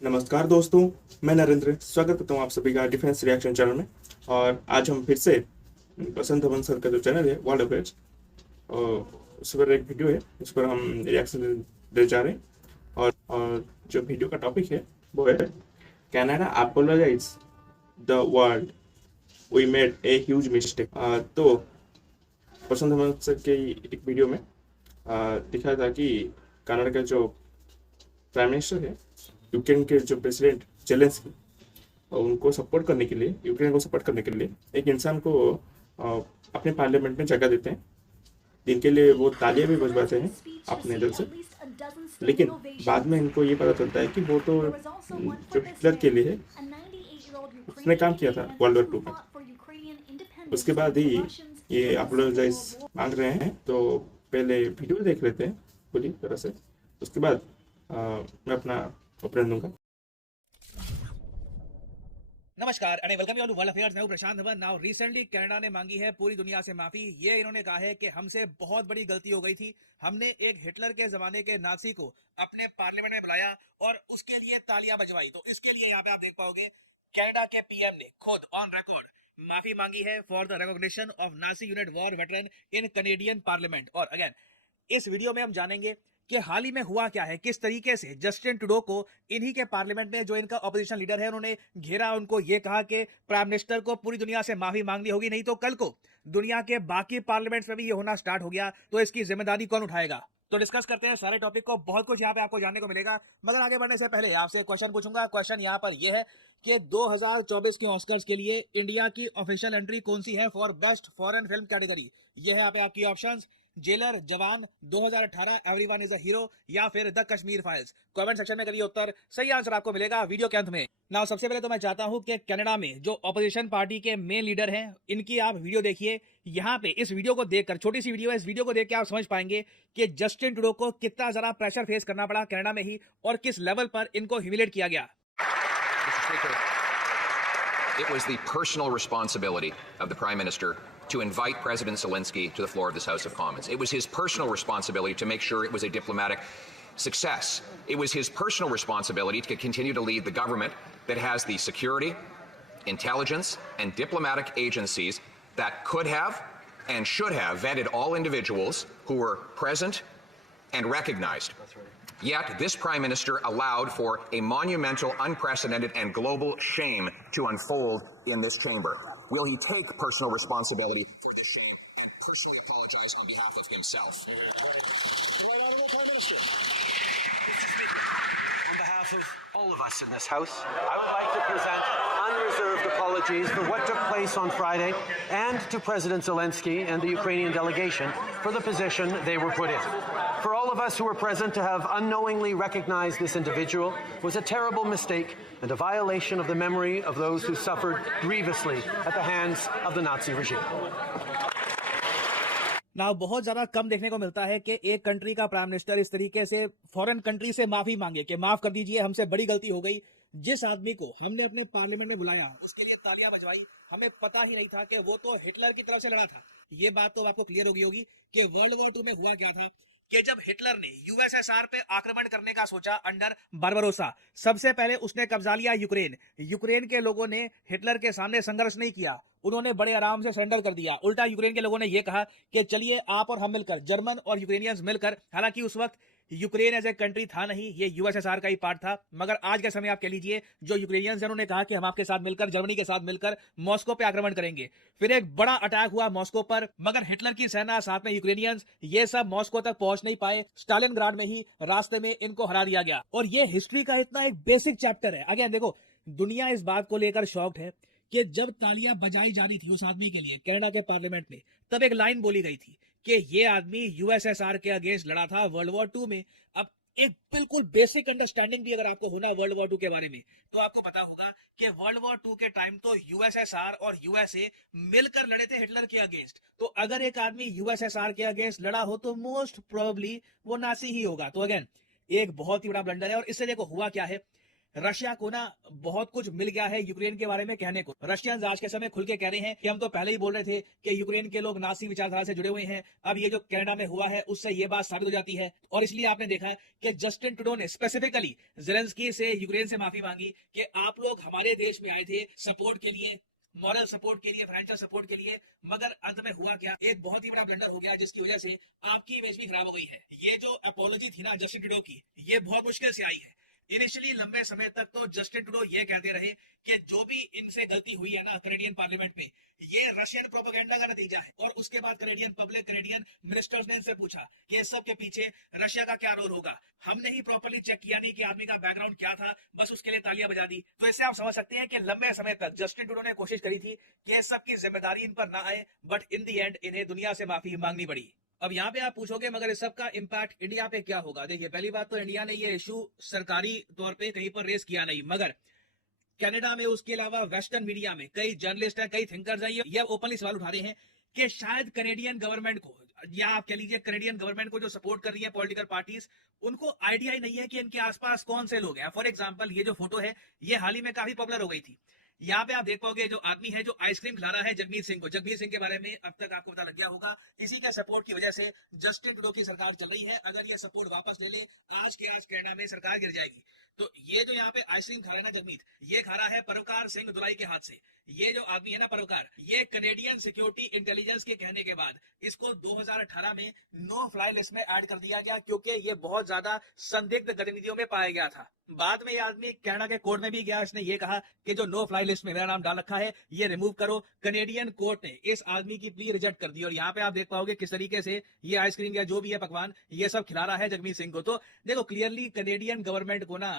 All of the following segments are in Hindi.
नमस्कार दोस्तों, मैं नरेंद्र स्वागत करता हूँ आप सभी का डिफेंस रिएक्शन चैनल में। और आज हम फिर से बसंत धवन सर का जो चैनल है वर्ल्ड अफेयर्स, उस पर एक वीडियो है, उस पर हम रिएक्शन दे जा रहे हैं। और जो वीडियो का टॉपिक है वो है Canada apologise the world, we made a huge mistake. तो बसंत धवन सर के एक वीडियो में दिखा था कि कनाडा का जो प्राइम मिनिस्टर है, यूक्रेन के जो प्रेसिडेंट जेलेंस्की, उनको सपोर्ट करने के लिए, यूक्रेन को सपोर्ट करने के लिए एक इंसान को अपने पार्लियामेंट में जगह देते हैं, जिनके लिए वो तालियां भी बजवाते हैं अपने दिल से। लेकिन बाद में इनको ये पता चलता है कि वो तो जो हिटलर के लिए है, उसने काम किया था वर्ल्ड वॉर 2 में। उसके बाद ही ये अपोलोजाइज मांग रहे हैं। तो पहले वीडियो देख लेते हैं पूरी तरह से, उसके बाद मैं अपना ओपिनियन दूंगा। नमस्कार and welcome you all to world affairs. मैं हूं Prashant Dhawan. Now recently Canada ने मांगी है पूरी दुनिया से माफी। ये इन्होंने कहा है कि हमसे बहुत बड़ी गलती हो गई थी, हमने एक हिटलर के जमाने के नाजी को अपने पार्लियामेंट में बुलाया और उसके लिए तालियां बजवाई। तो इसके लिए यहाँ पे आप देख पाओगे कनाडा के पीएम ने खुद ऑन रिकॉर्ड माफी मांगी है for the recognition of Nazi unit war veteran in Canadian parliament. और अगेन इस वीडियो में हम जानेंगे कि हाल ही में हुआ क्या है, किस तरीके से जस्टिन ट्रूडो को इन्हीं के पार्लियामेंट में जो इनका ऑपोजिशन लीडर है उन्होंने घेरा, उनको ये कहा कि प्राइम मिनिस्टर को पूरी दुनिया से माफी मांगनी होगी, नहीं तो कल को दुनिया के बाकी पार्लियामेंट्स में भी ये होना स्टार्ट हो गया तो इसकी जिम्मेदारी कौन उठाएगा। तो डिस्कस करते हैं सारे टॉपिक को, बहुत कुछ यहाँ पे आपको जानने को मिलेगा। मगर आगे बढ़ने से पहले आपसे क्वेश्चन पूछूंगा। क्वेश्चन यहाँ पर यह है कि 2024 के ऑस्कर्स के लिए इंडिया की ऑफिशियल एंट्री कौन सी है for best foreign film category. ये है यहाँ पे आपकी ऑप्शंस, जेलर, जवान, 2018, एवरीवन इज अ हीरो या फिर the Kashmir files. Comment section में करिए उत्तर, सही आंसर आपको मिलेगा वीडियो के अंत में। नाउ सबसे पहले तो मैं चाहता हूं कि कनाडा में जो ऑपोजिशन पार्टी के मेन लीडर हैं इनकी आप वीडियो देखिए। यहाँ पे इस वीडियो को देखकर, छोटी सी वीडियो है, इस वीडियो को देख के आप समझ पाएंगे कि जस्टिन ट्रूडो को कितना जरा प्रेशर फेस करना पड़ा कनाडा में ही और किस लेवल पर इनको ह्यूमिलेट किया गया। It was the personal responsibility of the Prime Minister to invite President Zelensky to the floor of this House of Commons. It was his personal responsibility to make sure it was a diplomatic success. It was his personal responsibility to continue to lead the government that has the security, intelligence, and diplomatic agencies that could have and should have vetted all individuals who were present and recognized. Yet, this Prime Minister allowed for a monumental, unprecedented, and global shame to unfold in this chamber. Will he take personal responsibility for this shame and personally apologize on behalf of himself? On behalf of all of us in this House, I would like to present unreserved apologies for what took place on Friday and to President Zelensky and the Ukrainian delegation for the position they were put in. For all of us who were present to have unknowingly recognized this individual was a terrible mistake and a violation of the memory of those who suffered grievously at the hands of the Nazi regime. Now बहुत ज्यादा कम देखने को मिलता है कि एक कंट्री का प्राइम मिनिस्टर इस तरीके से फॉरेन कंट्री से माफी मांगे कि माफ कर दीजिए, हमसे बड़ी गलती हो गई। जिस आदमी को हमने अपने पार्लियामेंट में बुलाया उसके लिए तालियां बजवाई, हमें पता ही नहीं था कि वो तो हिटलर की तरफ से लड़ा था। ये बात तो आपको क्लियर होगी कि वर्ल्ड वॉर 2 में हुआ क्या था कि जब हिटलर ने यूएसएसआर पे आक्रमण करने का सोचा अंडर बारबरोसा, सबसे पहले उसने कब्जा लिया यूक्रेन। यूक्रेन के लोगों ने हिटलर के सामने संघर्ष नहीं किया, उन्होंने बड़े आराम से सरेंडर कर दिया। उल्टा यूक्रेन के लोगों ने यह कहा कि चलिए आप और हम मिलकर, जर्मन और यूक्रेनियंस मिलकर, हालांकि उस वक्त यूक्रेन एज ए कंट्री था नहीं, ये यूएसएसआर का ही पार्ट था, मगर आज के समय आप कह लीजिए जो यूक्रेनियंस हैं उन्होंने कहा कि हम आपके साथ मिलकर, जर्मनी के साथ मिलकर मॉस्को पे आक्रमण करेंगे। फिर एक बड़ा अटैक हुआ मॉस्को पर, मगर हिटलर की सेना साथ में यूक्रेनियंस ये सब मॉस्को तक पहुंच नहीं पाए। स्टालिनग्राड में ही रास्ते में इनको हरा दिया गया। और ये हिस्ट्री का इतना एक बेसिक चैप्टर है। अगेन देखो, दुनिया इस बात को लेकर शॉक्ड है कि जब तालियां बजाई जा रही थी उस आदमी के लिए कनाडा के पार्लियामेंट में, तब एक लाइन बोली गई थी कि ये आदमी यूएसएसआर के अगेंस्ट लड़ा था वर्ल्ड वॉर 2 में। अब एक बिल्कुल बेसिक अंडरस्टैंडिंग भी अगर आपको होना वर्ल्ड वॉर 2 के बारे में, तो आपको पता होगा कि वर्ल्ड वॉर 2 के टाइम तो यूएसएसआर और यूएसए मिलकर लड़े थे हिटलर के अगेंस्ट। तो अगर एक आदमी यूएसएसआर के अगेंस्ट लड़ा हो तो मोस्ट प्रोबेबली वो नासी ही होगा। तो अगेन एक बहुत ही बड़ा ब्लंडर है। और इससे देखो हुआ क्या है, रशिया को ना बहुत कुछ मिल गया है यूक्रेन के बारे में कहने को। रशियंस आज के समय खुल के कह रहे हैं कि हम तो पहले ही बोल रहे थे कि यूक्रेन के लोग नासी विचारधारा से जुड़े हुए हैं। अब ये जो कनाडा में हुआ है उससे ये बात साबित हो जाती है, और इसलिए आपने देखा है कि जस्टिन ट्रूडो ने स्पेसिफिकली जेलेंस्की से यूक्रेन से माफी मांगी कि आप लोग हमारे देश में आए थे सपोर्ट के लिए, मॉरल सपोर्ट के लिए, फाइनेंशियल सपोर्ट के लिए, मगर अंत में हुआ क्या, एक बहुत ही बड़ा ब्लंडर हो गया जिसकी वजह से आपकी इमेज भी खराब हो गई है। ये जो अपोलॉजी थी ना जस्टिन ट्रूडो की, ये बहुत मुश्किल से आई है। इनिशियली लंबे समय तक तो जस्टिन ट्रूडो ये कहते रहे कि जो भी इनसे गलती हुई है ना कैनेडियन पार्लियामेंट में, ये रशियन प्रोपेगेंडा का नतीजा है। और उसके बाद कैनेडियन पब्लिक, कैनेडियन मिनिस्टर्स ने इनसे पूछा कि इस सब के पीछे रशिया का क्या रोल होगा। हमने ही प्रॉपर्ली चेक किया नहीं कि आदमी का बैकग्राउंड क्या था, बस उसके लिए तालियां बजा दी। तो इससे आप समझ सकते हैं कि लंबे समय तक जस्टिन ट्रूडो ने कोशिश करी थी कि इस सब की जिम्मेदारी इन पर ना आए, बट इन दी एंड इन्हें दुनिया से माफी मांगनी पड़ी। अब यहाँ पे आप पूछोगे मगर इस सब का इम्पैक्ट इंडिया पे क्या होगा। देखिए, पहली बात तो इंडिया ने ये इशू सरकारी तौर पे कहीं पर रेस किया नहीं, मगर कनाडा में, उसके अलावा वेस्टर्न मीडिया में कई जर्नलिस्ट हैं, कई थिंकर्स हैं, ये ओपनली सवाल उठा रहे हैं कि शायद कैनेडियन गवर्नमेंट को, या आप कह लीजिए कैनेडियन गवर्नमेंट को जो सपोर्ट कर रही है पॉलिटिकल पार्टीज, उनको आइडिया ही नहीं है कि इनके आसपास कौन से लोग हैं। फॉर एग्जांपल, ये जो फोटो है ये हाल ही में काफी पॉपुलर हो गई थी। यहाँ पे आप देख पाओगे जो आदमी है जो आइसक्रीम खिला रहा है जगमीत सिंह को। जगमीत सिंह के बारे में अब तक आपको पता लग गया होगा, इसी के सपोर्ट की वजह से जस्टिन ट्रूडो की सरकार चल रही है। अगर ये सपोर्ट वापस ले ले, आज के आज कनाडा में सरकार गिर जाएगी। तो ये जो यहाँ पे आइसक्रीम खा रहा है ना जगमीत, ये खा रहा है परोकार सिंह दुलाई के हाथ से। ये जो आदमी है ना परोकार, ये कैनेडियन सिक्योरिटी इंटेलिजेंस के कहने के बाद इसको 2018 में नो फ्लाई लिस्ट में ऐड कर दिया गया, क्योंकि ये बहुत ज्यादा संदिग्ध गतिविधियों में पाया गया था। बाद में ये आदमी कनाडा के कोर्ट में भी गया, इसने ये कहा कि जो नो फ्लाई लिस्ट में मेरा नाम डाल रखा है ये रिमूव करो। कैनेडियन कोर्ट ने इस आदमी की प्ली रिजेक्ट कर दी, और यहाँ पे आप देख पाओगे किस तरीके से ये आइसक्रीम या जो भी है पकवान ये सब खिला रहा है जगमीत सिंह को। तो देखो, क्लियरली कैनेडियन गवर्नमेंट को ना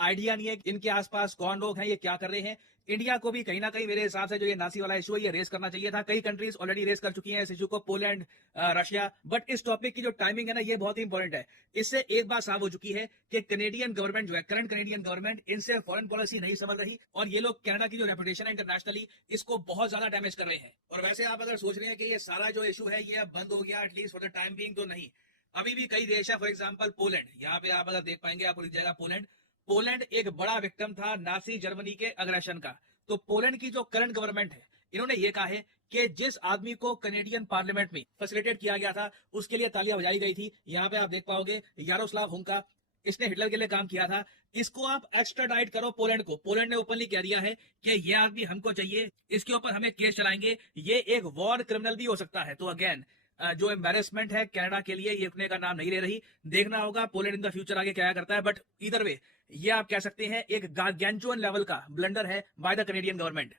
आइडिया नहीं है इनके आसपास कौन लोग हैं, ये क्या कर रहे हैं। इंडिया को भी कहीं ना कहीं मेरे हिसाब से जो ये नासी वाला इशू है ये रेस करना चाहिए था। कई कंट्रीज ऑलरेडी रेस कर चुकी हैं इस इशू को, पोलैंड, रशिया, बट इस टॉपिक की जो टाइमिंग है ना ये बहुत ही इंपॉर्टेंट है। इससे एक बात साफ हो चुकी है कि कैनेडियन गवर्नमेंट जो है, करंट कैनेडियन गवर्नमेंट, इनसे फॉरेन पॉलिसी नहीं समझ रही, और ये लोग कनाडा की जो रेपुटेशन है इंटरनेशनली इसको बहुत ज्यादा डैमेज कर रहे हैं। और वैसे आप अगर सोच रहे हैं कि ये सारा जो इशू है ये अब बंद हो गया at least for the time being, तो नहीं, अभी भी कई देश है। फॉर एग्जाम्पल पोलैंड, यहाँ पे आप अगर देख पाएंगे आपको दिख जाएगा पोलैंड। पोलैंड एक बड़ा विक्टिम था नासी जर्मनी के अग्रेशन का। तो पोलैंड की जो करंट गवर्नमेंट है, इन्होंने ये कहा है कि जिस आदमी को कैनेडियन पार्लियामेंट में फैसिलिटेट किया गया था उसके लिए तालियां बजाई गई थी। यहाँ पे आप देख पाओगे यारोस्लाव हुंका, इसने हिटलर के लिए काम किया था, इसको आप एक्स्ट्राडाइट करो पोलैंड को। पोलैंड ने ओपनली कह दिया है कि ये आदमी हमको चाहिए, इसके ऊपर हमें केस चलाएंगे, ये एक वॉर क्रिमिनल भी हो सकता है। तो अगेन जो एम्बेरसमेंट है कनाडा के लिए, ये रुकने का नाम नहीं ले रही। देखना होगा पोलैंड इन द फ्यूचर आगे क्या करता है, बट इधर वे ये आप कह सकते हैं एक गार्गेंचुअन लेवल का ब्लंडर है by the Canadian government.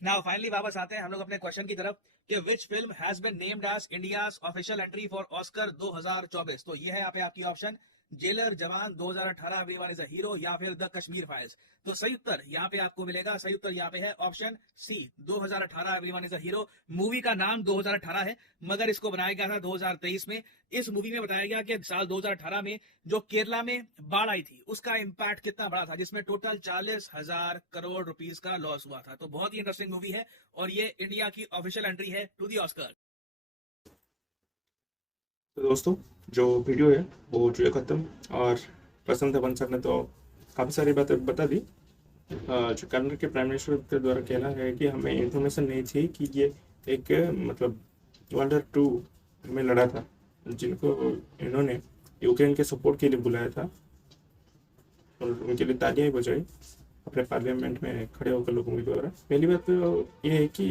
Now finally वापस आते हैं हम लोग अपने क्वेश्चन की तरफ कि which film has been named as India's official entry for Oscar 2024। तो ये है यहाँ पे आपकी ऑप्शन, जेलर, जवान, 2018, एवरीवन इज अ हीरो, या फिर द कश्मीर फाइल्स। तो सही उत्तर यहाँ पे आपको मिलेगा, सही उत्तर यहाँ पे है option C, 2018, everyone is a hero. Movie का नाम 2018 है, मगर इसको बनाया गया था 2023 में। इस मूवी में बताया गया कि साल 2018 में जो केरला में बाढ़ आई थी उसका इम्पैक्ट कितना बड़ा था, जिसमें टोटल 40,000 करोड़ रुपीस का लॉस हुआ था। तो बहुत ही इंटरेस्टिंग मूवी है, और ये इंडिया की ऑफिशियल एंट्री है टू दी ऑस्कर। तो दोस्तों, जो वीडियो है वो जो खत्म, और प्रसन्न सर ने तो काफ़ी सारी बातें बता दी। जो कनाडा के प्राइम मिनिस्टर के द्वारा कहना है कि हमें इन्फॉर्मेशन नहीं थी कि ये एक मतलब वर्ल्ड वॉर 2 में लड़ा था, जिनको इन्होंने यूक्रेन के सपोर्ट के लिए बुलाया था, और उनके लिए तालियां ही बजाई अपने पार्लियामेंट में खड़े होकर लोगों के द्वारा। पहली बात तो ये है कि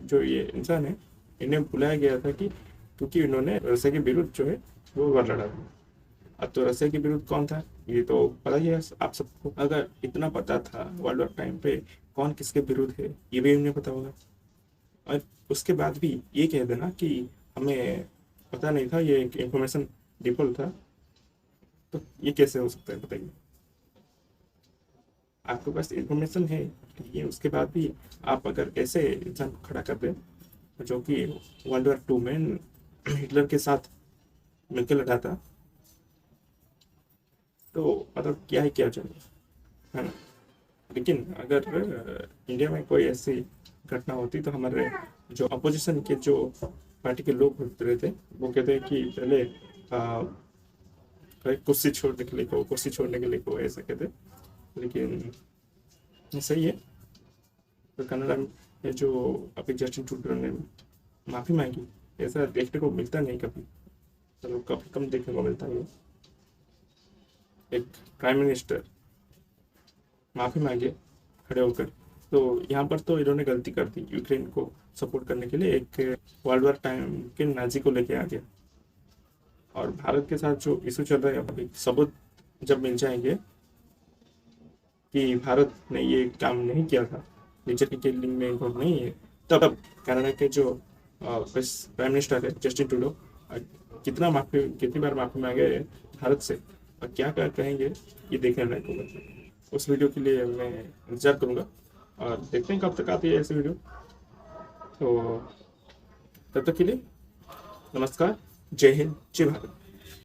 जो ये इंसान है इन्हें बुलाया गया था कि क्योंकि इन्होंने रशिया के विरुद्ध जो है वो वार लड़ा था। अब तो रशिया के विरुद्ध कौन था ये तो पता ही है आप सबको। अगर इतना पता था वर्ल्ड वॉर टाइम पे कौन किसके विरुद्ध है ये भी उन्हें पता होगा, और उसके बाद भी ये कह देना कि हमें पता नहीं था, ये एक इंफॉर्मेशन डिफॉल्ट था, तो ये कैसे हो सकता है बताइए। आपके पास इंफॉर्मेशन है ये, उसके बाद भी आप अगर ऐसे इंसान को खड़ा कर दें जो कि वर्ल्ड वॉर 2 में हिटलर के साथ मिलकर लड़ा था, तो मतलब क्या ही क्या चाहिए, है ना। लेकिन अगर इंडिया में कोई ऐसी घटना होती तो हमारे जो अपोजिशन के जो पार्टी के लोग होते रहते वो कहते हैं कि पहले कुर्सी छोड़ने के लिए को, कुर्सी छोड़ने के लिए को, ऐसे कहते। लेकिन सही है। तो कनाडा में जो अभी जस्टिन ट्रूडो ने माफ़ी मांगी, ऐसा देखने को मिलता नहीं कभी, चलो काफ़ी कम देखने को मिलता है। एक प्राइम मिनिस्टर माफ़ी मांगे खड़े होकर, तो यहाँ पर तो इन्होंने गलती कर दी, यूक्रेन को सपोर्ट करने के लिए एक वर्ल्ड वार टाइम के नाजी को लेके आ गया। और भारत के साथ जो इशू चल रहा है, अभी सबूत जब मिल जाएंगे कि भारत ने ये काम नहीं किया था, नेचर की किलिंग में इन्वॉल्व नहीं है, तब कनाडा के जो प्राइम मिनिस्टर है जस्टिन ट्रूडो कितनी बार माफ़ी मांगे भारत से और क्या क्या कहेंगे, ये देखने लायक होगा। उस वीडियो के लिए मैं इंतजार करूँगा और देखते हैं कब तक आती है ऐसी वीडियो। तो तब तक के लिए नमस्कार, जय हिंद, जय भारत।